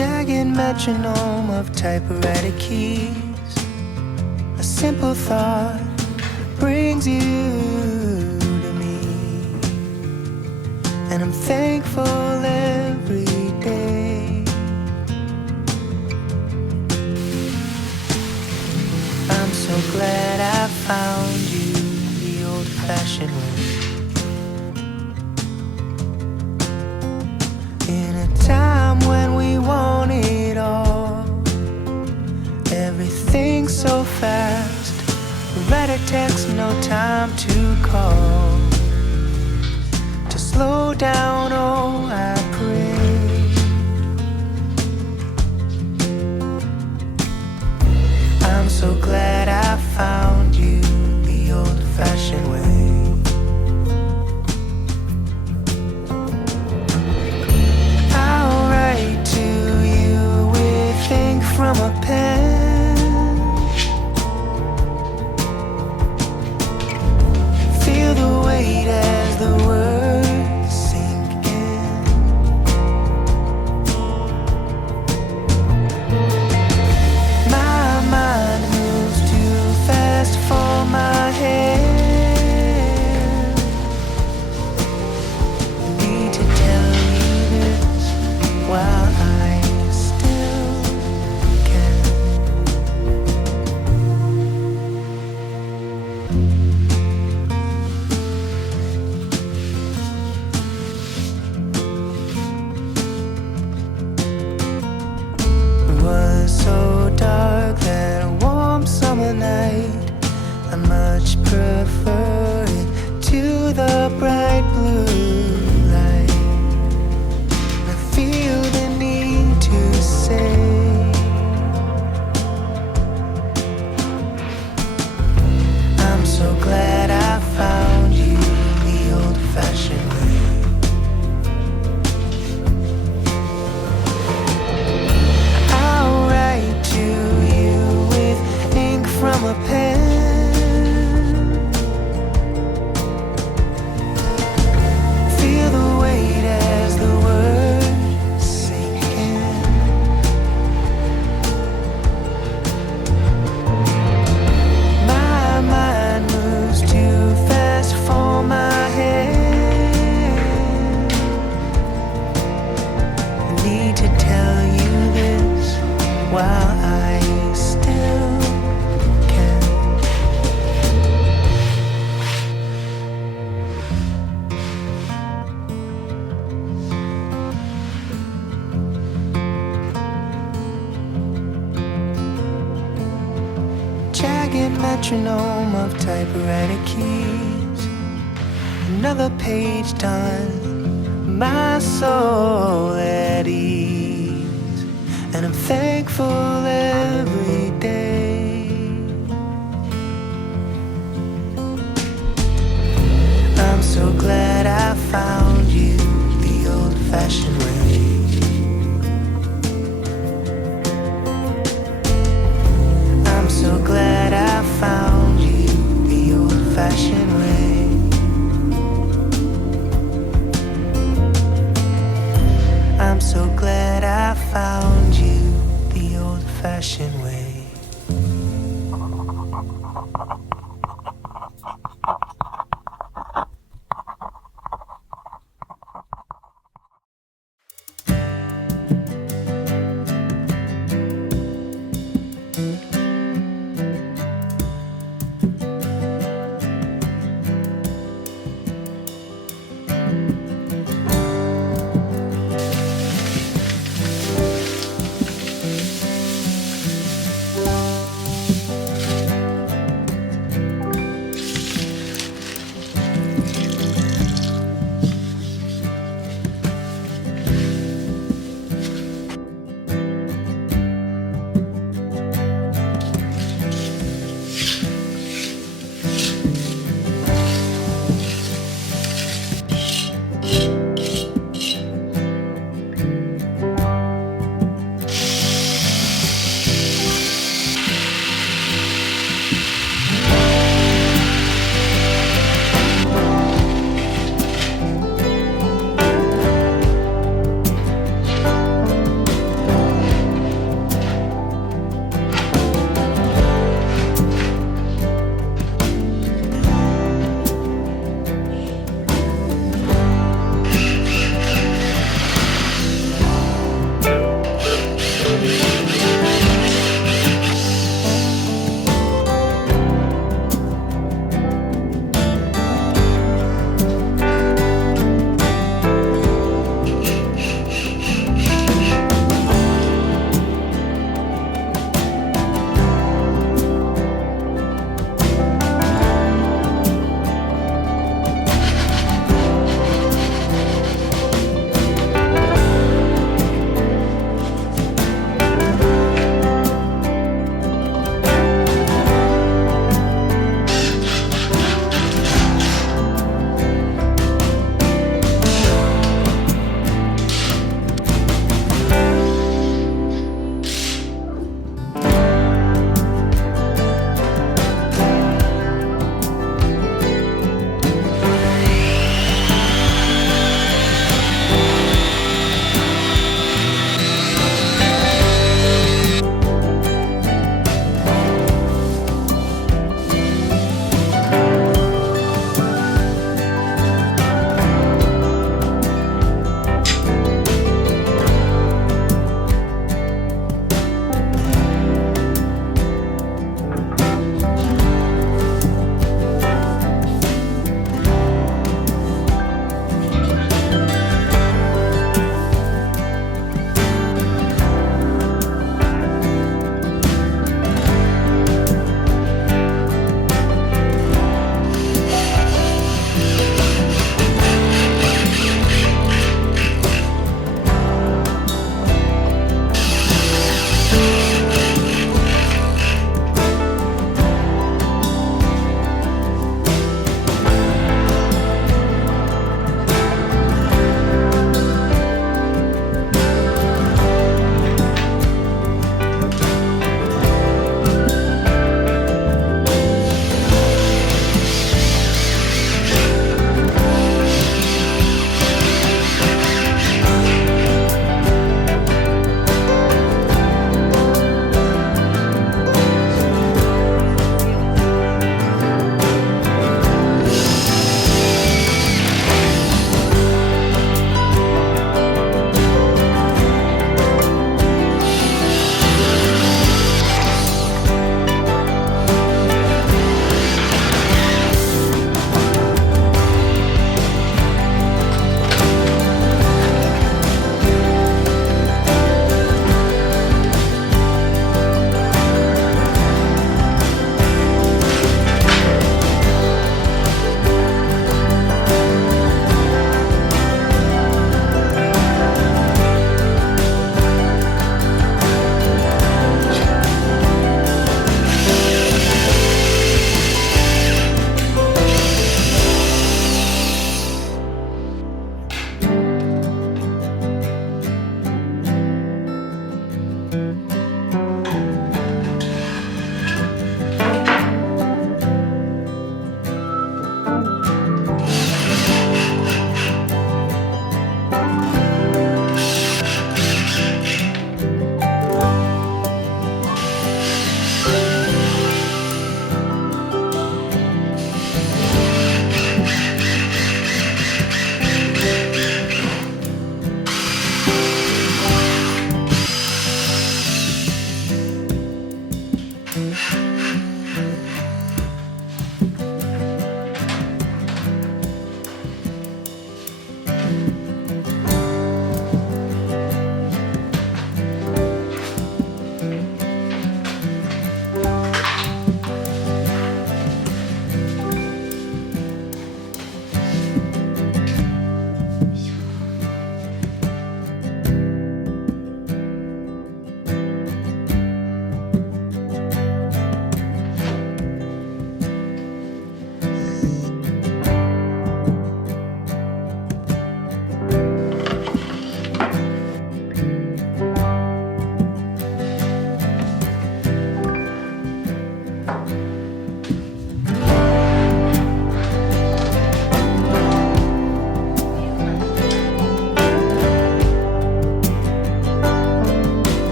jagged metronome of typewriter keys. A simple thought brings you to me, and I'm thankful every day. I'm so glad I found you the old-fashioned way. In a time when we want it all, everything's so fast. Write a text, no time to call. To slow down, oh, I pray. I'm so glad I found you the old-fashioned way. I'll write to you with ink from a pen. Feel the weight as the words sink in. My mind moves too fast for my head. Need to tell you this while I still can. It was so dark that a warm summer night, I much prefer it to the bright blue light. I feel the need to say, I'm so glad I found you the old-fashioned way. I'll write to you with ink from a pen. Feel the weight as the words sink in. My mind moves too fast for my head. I need to tell you this while I still can. Jagged metronome of typewriter keys. Another page done, my soul at ease, and I'm thankful every day. old-fashioned way. I'm so glad I found you the old-fashioned way.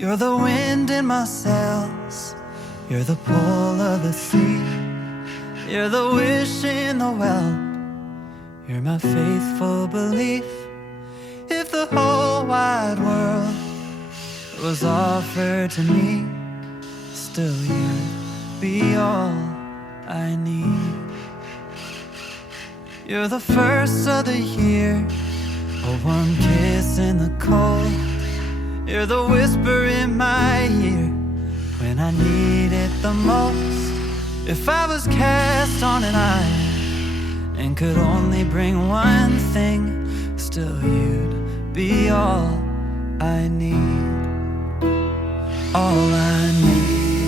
You're the wind in my sails, you're the pull of the sea, you're the wish in the well, you're my faithful belief. If the whole wide world was offered to me, still you'd be all I need. You're the first of the year, a warm kiss in the cold. You're the whisper in my ear when I need it the most. If I was cast on an island and could only bring one thing, still you'd be all I need. All I need,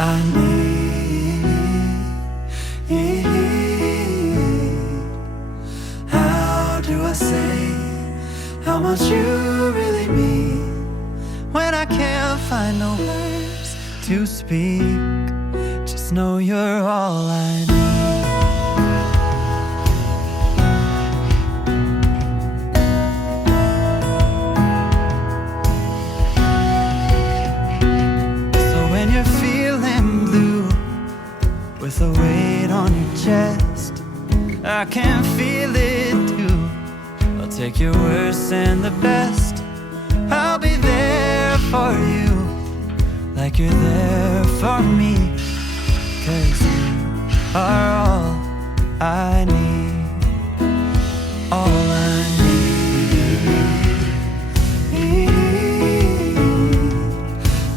I need. Say how much you really mean when I can't find no words to speak. Just know you're all I need. So when you're feeling blue with a weight on your chest, I can feel it too. Take your worst and the best, I'll be there for you, like you're there for me, 'cause you are all I need. All I need,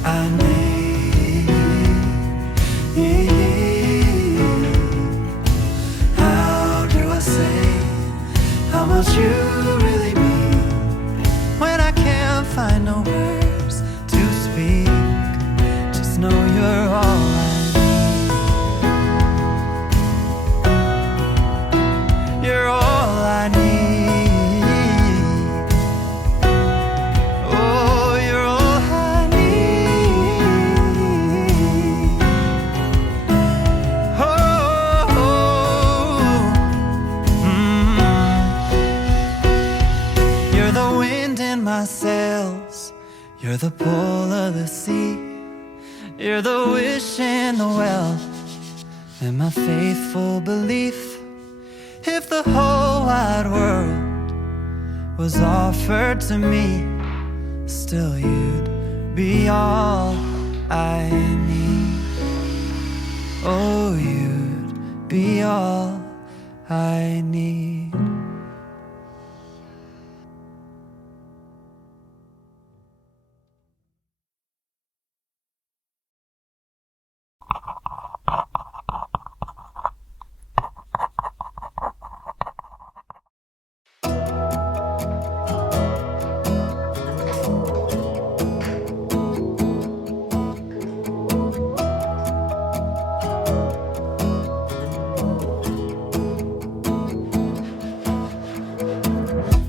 I need. How do I say how much you find no words to speak. Just know you're all I need. You're all I need. Oh, you're all I need. Oh, You're the wind in my sails, you're the pull of the sea, you're the wish in the well, and my faithful belief. If the whole wide world was offered to me, still you'd be all I need. Oh, you'd be all I need.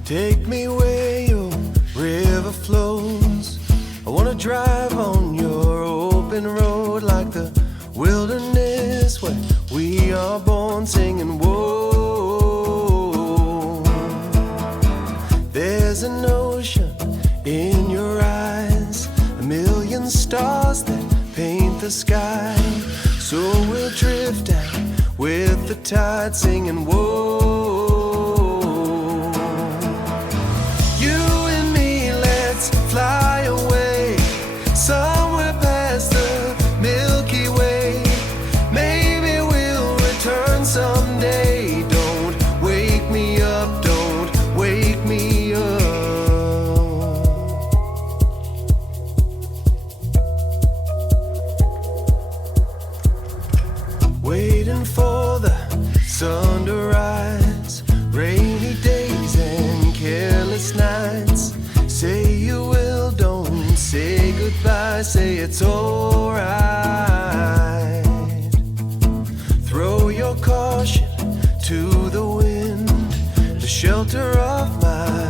Take me where your river flows. I wanna drive on your open road like the wilderness where we are born singing, whoa. There's an ocean in your eyes, a million stars that paint the sky. So we'll drift out with the tide singing, whoa. Fly away somewhere past the Milky Way. Maybe we'll return someday. Don't wake me up, don't wake me up. Waiting for the sun to rise, rainy days and careless nights. Say you will, don't say goodbye, say it's alright. Throw your caution to the wind, the shelter of my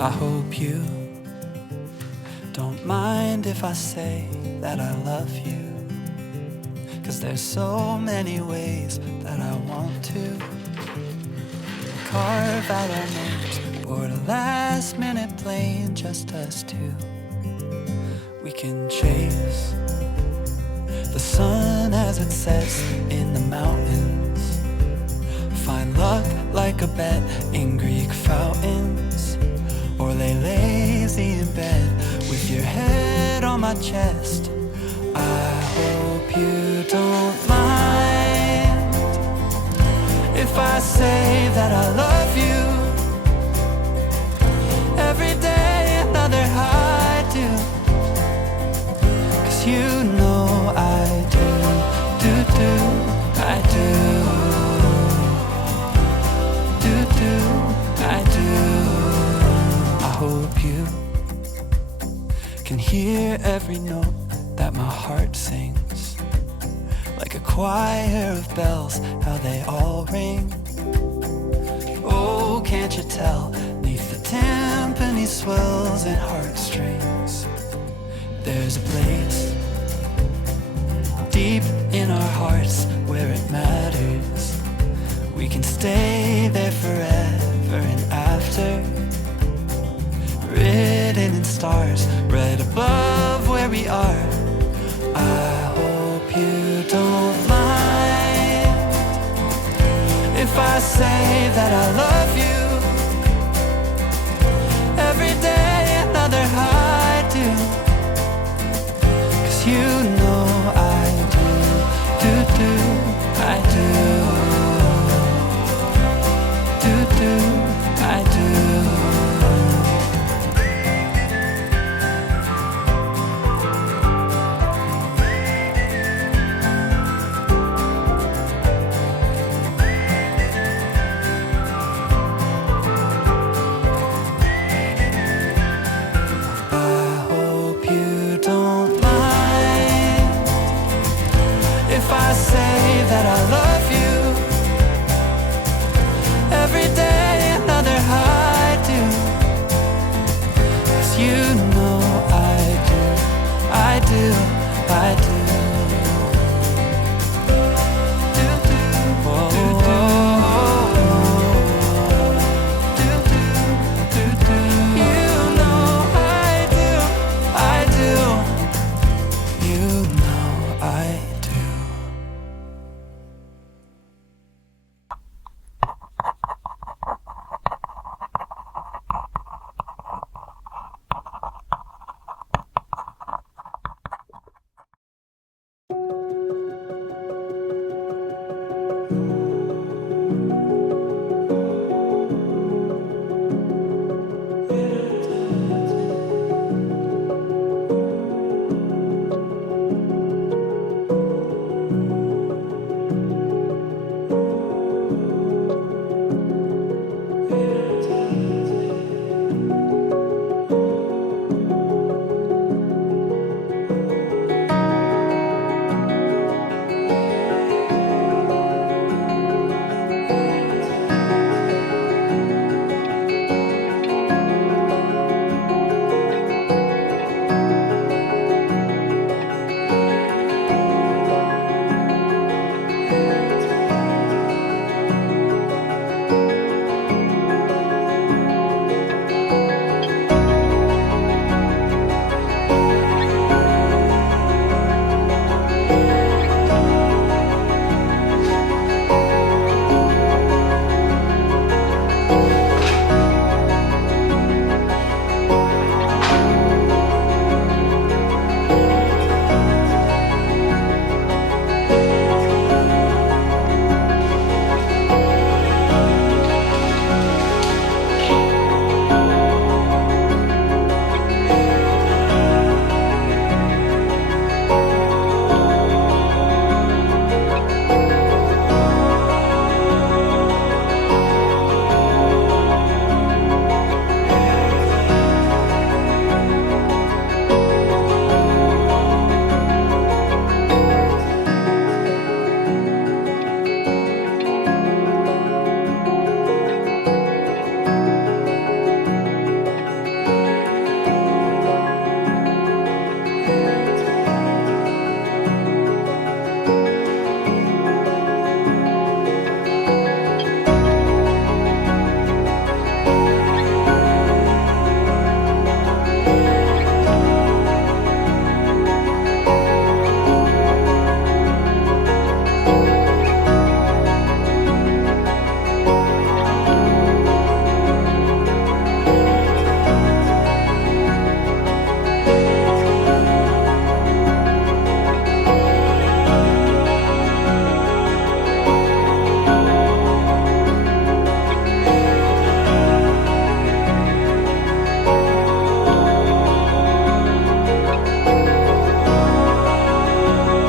I hope you don't mind if I say that I love you, 'cause there's so many ways that I want to carve out our names, board a last minute plane, just us two. We can chase the sun as it sets in the mountains, find luck like a bet in Greek fountains, or lay lazy in bed with your head on my chest. I hope you don't mind if I say that I love you. Every day another I do, 'cause you know I do, I do, I do. I hope you can hear every note that my heart sings, like a choir of bells, how they all ring. Oh, can't you tell, neath the timpani swells and heartstrings, there's a place deep in our hearts where it matters. We can stay there forever and after, written in stars right above where we are. I hope you don't mind if I say that I love you.